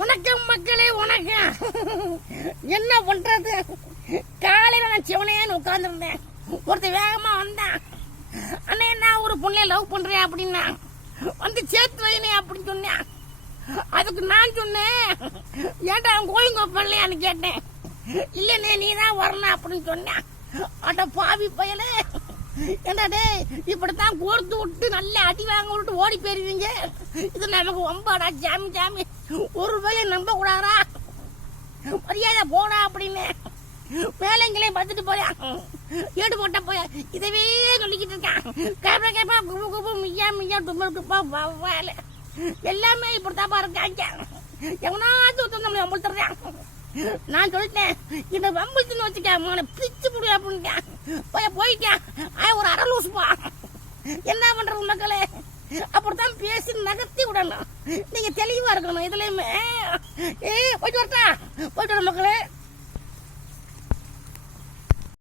வணக்கம் மக்களே, வணக்கம். என்ன பண்றது? காலையில நான் சிவனேன்னு உட்கார்ந்துருந்தேன். ஒருத்தர் வேகமா வந்தான். அண்ணே, நான் ஒரு பொண்ணை லவ் பண்றேன் அப்படின்னா வந்து சேர்த்து வைனே அப்படின்னு சொன்னேன். அதுக்கு நான் சொன்னேன், ஏன்டா அவன் கோயிலுங்க பண்ணலையான்னு கேட்டேன். இல்லனே, நீ தான் வரணும் அப்படின்னு சொன்னேன். அட பாவி பயலே, ஏண்டா டேய், இப்படித்தான் கோர்த்து விட்டு நல்ல அடி வாங்க விட்டு ஓடி போயிருவீங்க. இது நமக்கு வம்பாடா ஜாமி ஜாமி. ஒரு வேலையை நம்ப கூடாதா? மரியாதை போடா அப்படின்னு வேலைங்களையும் பார்த்துட்டு போயா, ஏடு போட்ட போயா, இதவே சொல்லிக்கிட்டு இருக்கான். கேப்பா கேப்பா குப்பு குப்பு மிய்யா மிய்யா தும்மல் துப்பா வேலை எல்லாமே இப்படித்தாப்பா இருக்காங்க. எவனாச்சும் ஒருத்தன் நம்மளை வம்புத்துறான். நான் சொல்லிட்டேன், இந்த வம்புத்துன்னு வச்சுக்க பிச்சு முடியும் அப்படின்னு போயிட்டேன். ஒரு அரை லூசுப்பா. என்ன பண்றது மக்களே? அப்படித்தான் பேசி நகர்த்தி விடணும். நீங்க தெளிவா இருக்கணும் இதுலயுமே. போயிட்டு வரட்டா? போயிட்டு வர மக்களே.